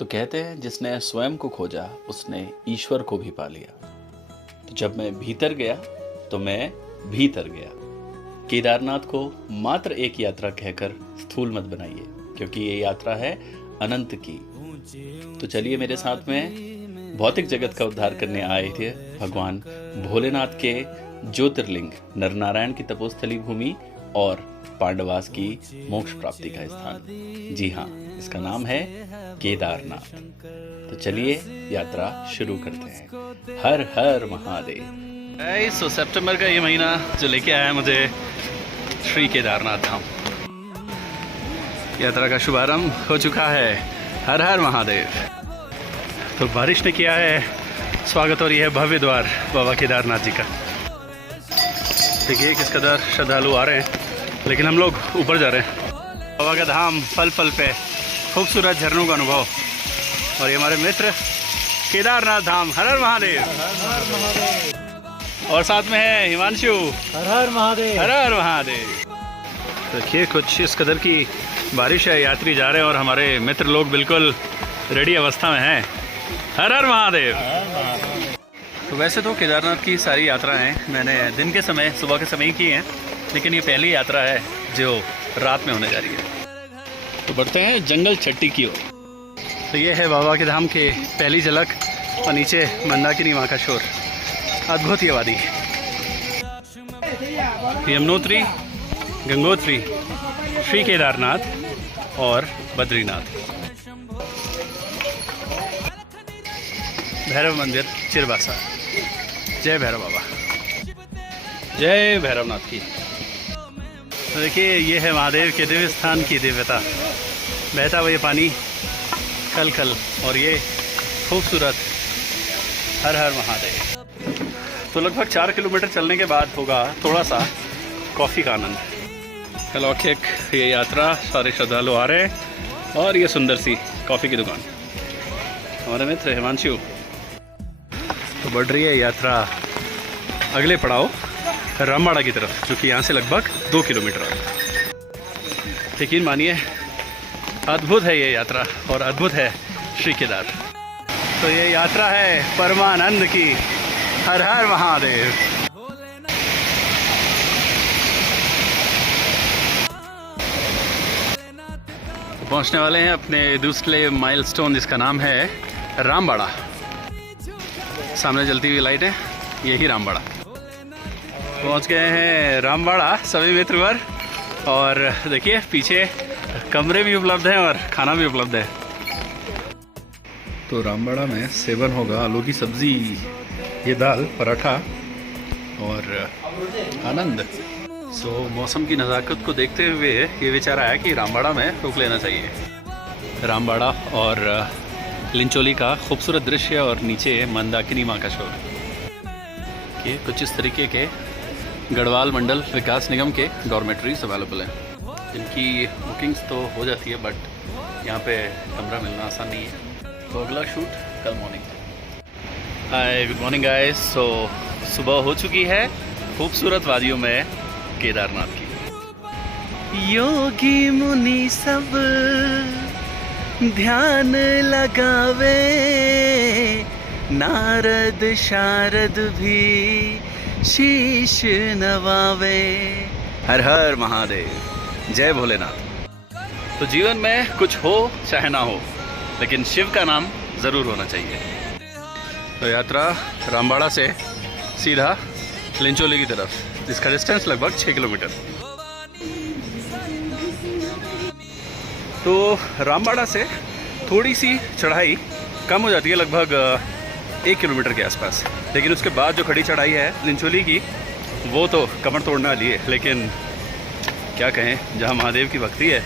तो कहते हैं जिसने स्वयं को खोजा उसने ईश्वर को भी पा लिया। तो जब मैं भीतर गया तो मैं भीतर गया। केदारनाथ को मात्र एक यात्रा कहकर स्थूल मत बनाइए, क्योंकि ये यात्रा है अनंत की। तो चलिए मेरे साथ में भौतिक जगत का उद्धार करने आए थे भगवान भोलेनाथ के ज्योतिर्लिंग नरनारायण की तपोस्थली भूमि और पांडवास की मोक्ष प्राप्ति का स्थान। जी हाँ, इसका नाम है केदारनाथ। तो चलिए यात्रा शुरू करते हैं। हर हर महादेव। सो सितंबर का ये महीना जो लेके आया है मुझे श्री केदारनाथ धाम। यात्रा का शुभारंभ हो चुका है। हर हर महादेव। तो बारिश ने किया है स्वागत और यह है भव्य द्वार बाबा केदारनाथ जी का। देखिए किस कदर श्रद्धालु आ रहे हैं, लेकिन हम लोग ऊपर जा रहे हैं। बाबा का धाम पल पल पे खूबसूरत झरनों का अनुभव। और ये हमारे मित्र केदारनाथ धाम। हर हर महादेव। और साथ में है हिमांशु। हर हर महादेव। हर हर महादेव। देखिए कुछ इस कदर की बारिश है, यात्री जा रहे हैं और हमारे मित्र लोग बिल्कुल रेडी अवस्था में हैं। हर हर महादेव। तो वैसे तो केदारनाथ की सारी यात्राएं मैंने दिन के समय सुबह के समय ही की हैं, लेकिन ये पहली यात्रा है जो रात में होने जा रही है। तो बढ़ते हैं जंगल चट्टी की ओर। तो ये है बाबा के धाम के पहली झलक और नीचे मंदाकिनी माँ का शोर। अद्भुत ये वादी। यमुनोत्री, गंगोत्री, श्री केदारनाथ और बद्रीनाथ। भैरव मंदिर चिरबासा। जय भैरव बाबा। जय भैरवनाथ की। तो देखिए ये है महादेव के दिव्य स्थान की दिव्यता। बहता हुआ ये पानी कल कल और ये खूबसूरत हर हर महादेव। तो लगभग 4 किलोमीटर चलने के बाद होगा थोड़ा सा कॉफ़ी का आनंद। अलौकिक ये यात्रा, सारे श्रद्धालु आ रहे हैं और ये सुंदर सी कॉफ़ी की दुकान। हमारे मित्र हिमांशु। तो बढ़ रही है यात्रा अगले पड़ाव रामबाड़ा की तरफ, जो कि यहाँ से लगभग 2 किलोमीटर है। यकीन मानिए अद्भुत है ये यात्रा और अद्भुत है श्री केदार। तो ये यात्रा है परमानंद की। हर हर महादेव। पहुंचने वाले हैं अपने दूसरे माइलस्टोन, जिसका नाम है रामबाड़ा। सामने जलती हुई लाइट है, यही रामबाड़ा। पहुंच गए हैं रामबाड़ा सभी मित्रवर। और देखिए पीछे कमरे भी उपलब्ध हैं और खाना भी उपलब्ध है। तो रामबाड़ा में सेवन होगा आलू की सब्जी, ये दाल, पराठा और आनंद। सो मौसम की नज़ाकत को देखते हुए ये विचार आया कि रामबाड़ा में रुक लेना चाहिए। रामबाड़ा और लिंचोली का खूबसूरत दृश्य और नीचे मंदाकिनी माँ का शोर। कि कुछ इस तरीके के गढ़वाल मंडल विकास निगम के डॉर्मेटरीज अवेलेबल हैं। इनकी बुकिंग्स तो हो जाती है, बट यहाँ पे कमरा मिलना आसान नहीं है। तो अगला शूट कल मॉर्निंग। हाय, गुड मॉर्निंग गाइस। सो सुबह हो चुकी है खूबसूरत वादियों में केदारनाथ की। योगी मुनि सब ध्यान लगावे, नारद शारद भी शीश नवावे। हर हर महादेव। जय भोलेनाथ। तो जीवन में कुछ हो चाहे ना हो, लेकिन शिव का नाम जरूर होना चाहिए। तो यात्रा रामबाड़ा से सीधा लिंचोली की तरफ, जिसका डिस्टेंस लगभग 6 किलोमीटर। तो रामबाड़ा से थोड़ी सी चढ़ाई कम हो जाती है, लगभग 1 किलोमीटर के आसपास। लेकिन उसके बाद जो खड़ी चढ़ाई है लिंचोली की, वो तो कमर तोड़ने वाली है। लेकिन क्या कहें, जहाँ महादेव की भक्ति है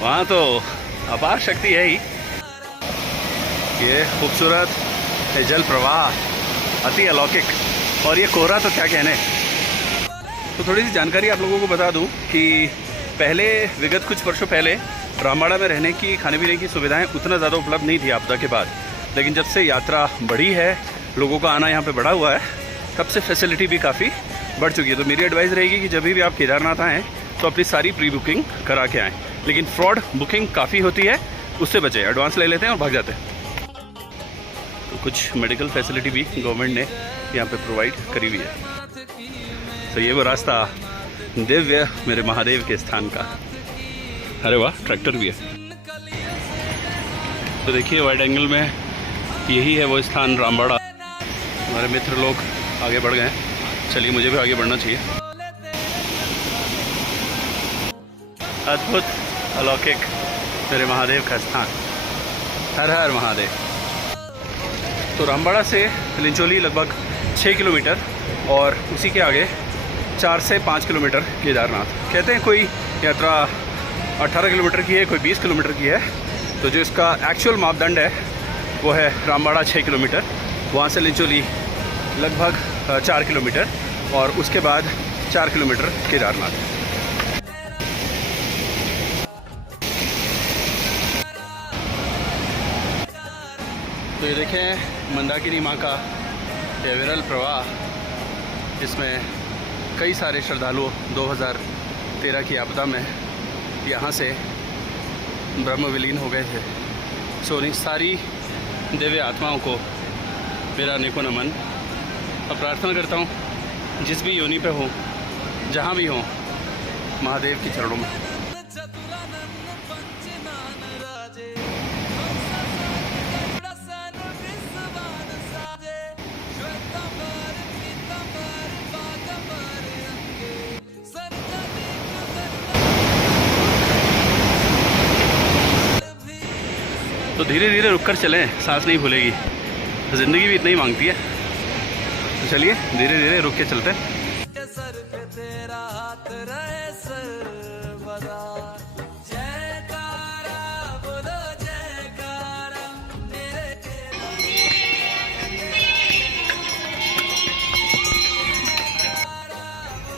वहाँ तो अपार शक्ति है ही। ये खूबसूरत जल प्रवाह अति अलौकिक, और ये कोहरा तो क्या कहने। तो थोड़ी सी जानकारी आप लोगों को बता दूं कि पहले विगत कुछ वर्षों पहले रामबाड़ा में रहने की, खाने पीने की सुविधाएं उतना ज़्यादा उपलब्ध नहीं थी आपदा के बाद। लेकिन जब से यात्रा बढ़ी है, लोगों का आना यहाँ पे बढ़ा हुआ है, तब से फैसिलिटी भी काफ़ी बढ़ चुकी है। तो मेरी एडवाइस रहेगी कि जब भी आप केदारनाथ आएँ तो अपनी सारी प्री बुकिंग करा के आएँ। लेकिन फ्रॉड बुकिंग काफ़ी होती है, उससे बचे, एडवांस ले लेते हैं और भाग जाते हैं। तो कुछ मेडिकल फैसिलिटी भी गवर्नमेंट ने यहाँ पे प्रोवाइड करी हुई है। तो ये वो रास्ता दिव्य मेरे महादेव के स्थान का। अरे वाह, ट्रैक्टर भी है। तो देखिए वाइड एंगल में यही है वो स्थान, रामबाड़ा। हमारे मित्र लोग आगे बढ़ गए, चलिए मुझे भी आगे बढ़ना चाहिए। अद्भुत अलौकिक मेरे महादेव का स्थान, हर हर महादेव। तो रामबाड़ा से लिंचोली लगभग 6 किलोमीटर और उसी के आगे 4 से 5 किलोमीटर केदारनाथ। कहते हैं कोई यात्रा 18 किलोमीटर की है, कोई 20 किलोमीटर की है। तो जो इसका एक्चुअल मापदंड है वो है रामबाड़ा 6 किलोमीटर, वहाँ से लिंचोली लगभग 4 किलोमीटर और उसके बाद 4 किलोमीटर केदारनाथ। तो ये देखें मंदाकिनी माँ का ये विरल प्रवाह। इसमें कई सारे श्रद्धालु 2013 की आपदा में यहाँ से ब्रह्म विलीन हो गए थे। सो इन सारी दिव्य आत्माओं को मेरा अनेकों नमन। और प्रार्थना करता हूँ जिस भी योनि पे हो, जहाँ भी हो, महादेव के चरणों में। तो धीरे धीरे रुक कर चलें, सांस नहीं भूलेगी। ज़िंदगी भी इतना ही मांगती है। तो चलिए धीरे धीरे रुक के चलते हैं।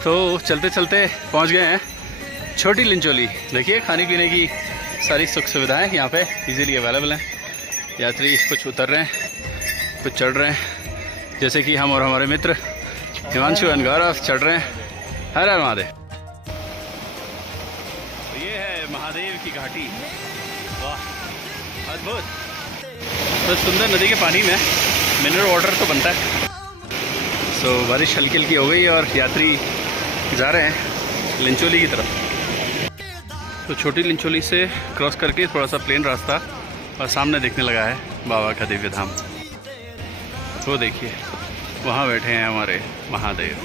तो चलते चलते पहुंच गए हैं छोटी लिंचोली। देखिए खाने पीने की सारी सुख सुविधाएं यहाँ पे इजीली अवेलेबल हैं। यात्री कुछ उतर रहे हैं, कुछ चढ़ रहे हैं, जैसे कि हम और हमारे मित्र हिमांशु और गौरव चढ़ रहे हैं। हर हर महादेव। तो ये है महादेव की घाटी। वाह, अद्भुत। तो सुंदर नदी के पानी में मिनरल वाटर तो बनता है। सो बारिश हल्की हल्की हो गई और यात्री जा रहे हैं लिंचोली की तरफ। तो छोटी लिंचोली से क्रॉस करके थोड़ा सा प्लेन रास्ता और सामने देखने लगा है बाबा का दिव्य धाम। वो देखिए वहाँ बैठे हैं हमारे महादेव।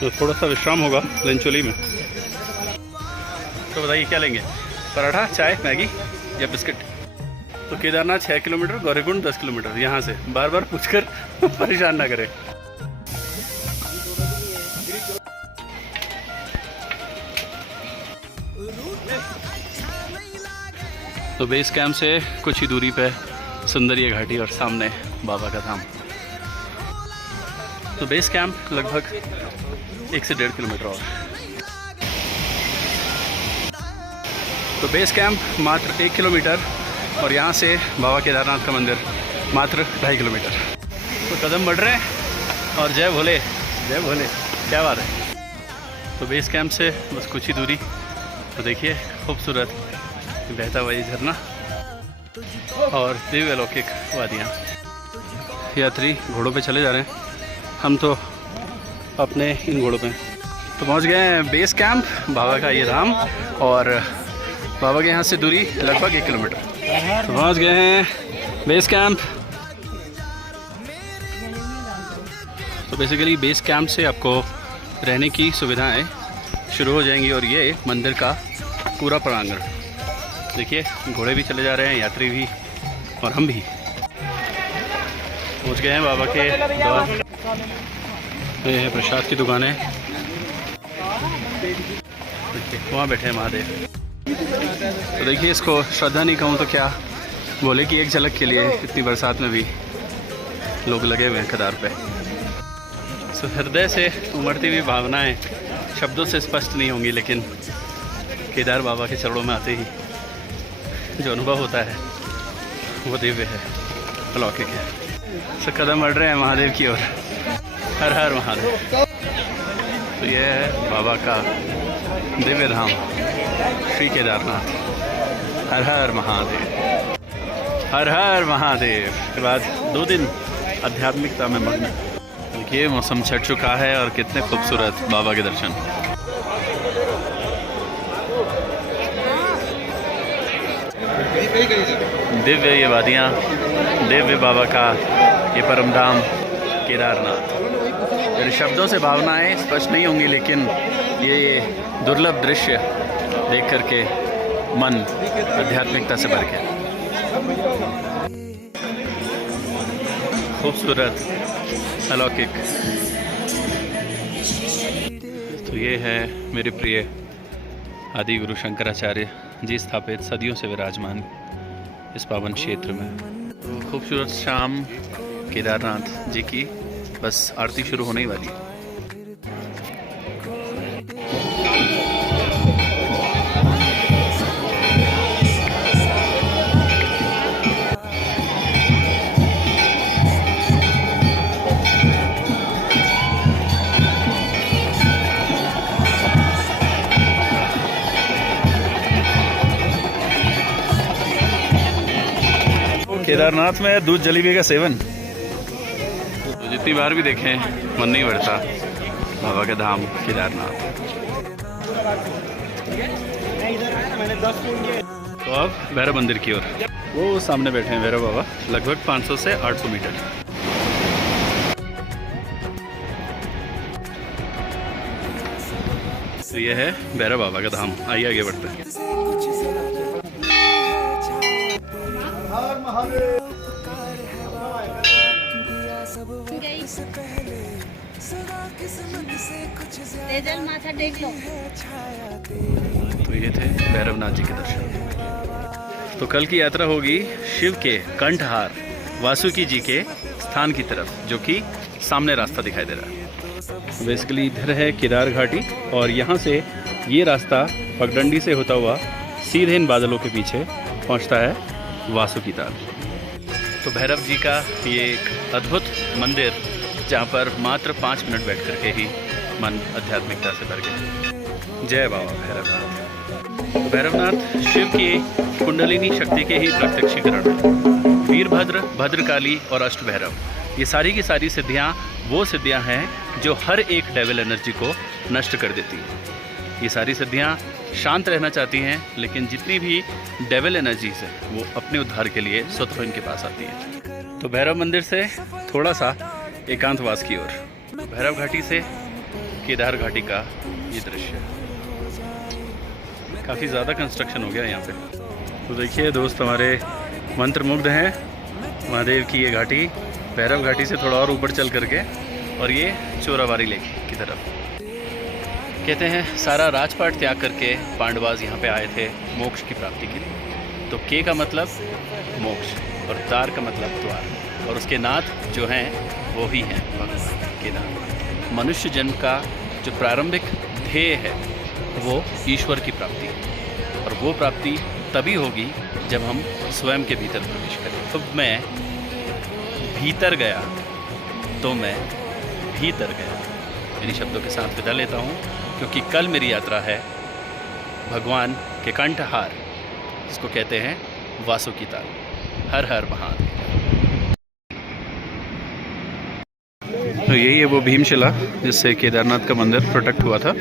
तो थोड़ा सा विश्राम होगा लिंचोली में। तो बताइए क्या लेंगे, पराठा, चाय, मैगी या बिस्किट? तो केदारनाथ 6 किलोमीटर, गौरीकुंड 10 किलोमीटर। यहाँ से बार बार पूछकर परेशान ना करें। तो बेस कैंप से कुछ ही दूरी पे सुंदरिया घाटी और सामने बाबा का धाम। तो बेस कैंप लगभग 1 से 1.5 किलोमीटर और। तो बेस कैंप मात्र 1 किलोमीटर और यहाँ से बाबा केदारनाथ का मंदिर मात्र 2.5 किलोमीटर। तो कदम बढ़ रहे हैं और जय भोले, जय भोले, क्या बात है। तो बेस कैंप से बस कुछ ही दूरी। तो देखिए खूबसूरत बहता हुआ ये झरना और दिव्य अलौकिक वादियाँ। यात्री घोड़ों पे चले जा रहे हैं, हम तो अपने इन घोड़ों पे। तो पहुंच गए हैं बेस कैंप, बाबा का ये धाम, और बाबा के यहाँ से दूरी लगभग 1 किलोमीटर। तो पहुंच गए हैं बेस कैंप। तो बेसिकली बेस कैंप से आपको रहने की सुविधाएं शुरू हो जाएंगी और ये मंदिर का पूरा प्रांगण। देखिए घोड़े भी चले जा रहे हैं, यात्री भी और हम भी। पहुंच गए हैं बाबा के द्वार। ये है प्रसाद की दुकान है, वहाँ बैठे हैं महादेव। तो देखिए इसको श्रद्धा नहीं कहूँ तो क्या बोले कि एक झलक के लिए इतनी बरसात में भी लोग लगे हुए हैं कतार पे। तो हृदय से उमड़ती हुई भावनाएं शब्दों से स्पष्ट नहीं होंगी, लेकिन केदार बाबा के चरणों में आते ही जो अनुभव होता है वो दिव्य है, अलौकिक है। तो कदम बढ़ रहे हैं महादेव की ओर। हर हर महादेव। तो ये है बाबा का दिव्य धाम। श्री केदारनाथ। हर हर महादेव, हर हर महादेव। के बाद 2 दिन आध्यात्मिकता में मग्न। देखिए मौसम छट चुका है और कितने खूबसूरत बाबा के दर्शन। दिव्य ये वादियाँ, दिव्य बाबा का ये परम धाम केदारनाथ। मेरे शब्दों से भावनाएं स्पष्ट नहीं होंगी, लेकिन ये दुर्लभ दृश्य देख करके मन आध्यात्मिकता से भर गया। खूबसूरत, अलौकिक। तो ये है मेरे प्रिय आदि गुरु शंकराचार्य जी स्थापित सदियों से विराजमान इस पावन क्षेत्र में। तो खूबसूरत शाम केदारनाथ जी की, बस आरती शुरू होने ही वाली है। केदारनाथ में दूध जलेबी का सेवन तो जितनी बार भी देखें मन नहीं बढ़ता बाबा के धाम केदारनाथ। तो अब भैरव मंदिर की ओर, वो सामने बैठे हैं भैरव बाबा, लगभग 500 से 800 मीटर। तो ये है भैरव बाबा का धाम। आइए आगे बढ़ते हैं। तो ये थे भैरवनाथ जी के दर्शन। तो कल की यात्रा होगी शिव के कंठहार वासुकी जी के स्थान की तरफ, जो कि सामने रास्ता दिखाई दे रहा है। बेसिकली इधर है केदार घाटी और यहाँ से ये रास्ता पगडंडी से होता हुआ सीधे इन बादलों के पीछे पहुँचता है वासुकी ताल। तो भैरव जी का ये एक अद्भुत मंदिर, जहाँ पर मात्र 5 मिनट बैठ करके ही मन आध्यात्मिकता से भर गया। जय बाबा भैरवनाथ। भैरवनाथ शिव की कुंडलिनी शक्ति के ही प्रत्यक्षीकरण है। वीरभद्र, भद्रकाली और अष्टभैरव, ये सारी की सारी सिद्धियाँ वो सिद्धियाँ हैं जो हर एक डेविल एनर्जी को नष्ट कर देती हैं। ये सारी सिद्धियाँ शांत रहना चाहती हैं, लेकिन जितनी भी डेविल एनर्जीज है वो अपने उद्धार के लिए स्वतः इनके पास आती है। तो भैरव मंदिर से थोड़ा सा एकांतवास की ओर, भैरव घाटी से केदार घाटी का ये दृश्य। काफ़ी ज़्यादा कंस्ट्रक्शन हो गया यहाँ पे। तो देखिए दोस्त हमारे मंत्रमुग्ध हैं महादेव की ये घाटी, भैरव घाटी से थोड़ा और ऊपर चल करके, और ये चोराबाड़ी लेक की तरफ। कहते हैं सारा राजपाट त्याग करके पांडवाज यहाँ पे आए थे मोक्ष की प्राप्ति के लिए। तो के का मतलब मोक्ष और तार का मतलब द्वार, और उसके नाथ जो हैं वो ही हैं भगवान केदार। मनुष्य जन्म का जो प्रारंभिक ध्येय है वो ईश्वर की प्राप्ति है, और वो प्राप्ति तभी होगी जब हम स्वयं के भीतर प्रवेश करें। तो मैं भीतर गया, तो मैं भीतर गया। इन शब्दों के साथ विदा लेता हूँ, क्योंकि कल मेरी यात्रा है भगवान के कंठहार, जिसको कहते हैं वासुकी ताल। हर हर महादेव। तो यही है वो भीमशिला जिससे केदारनाथ का मंदिर प्रोटेक्ट हुआ था।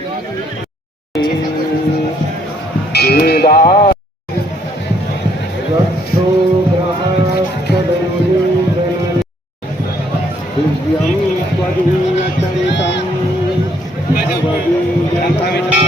दिव्यं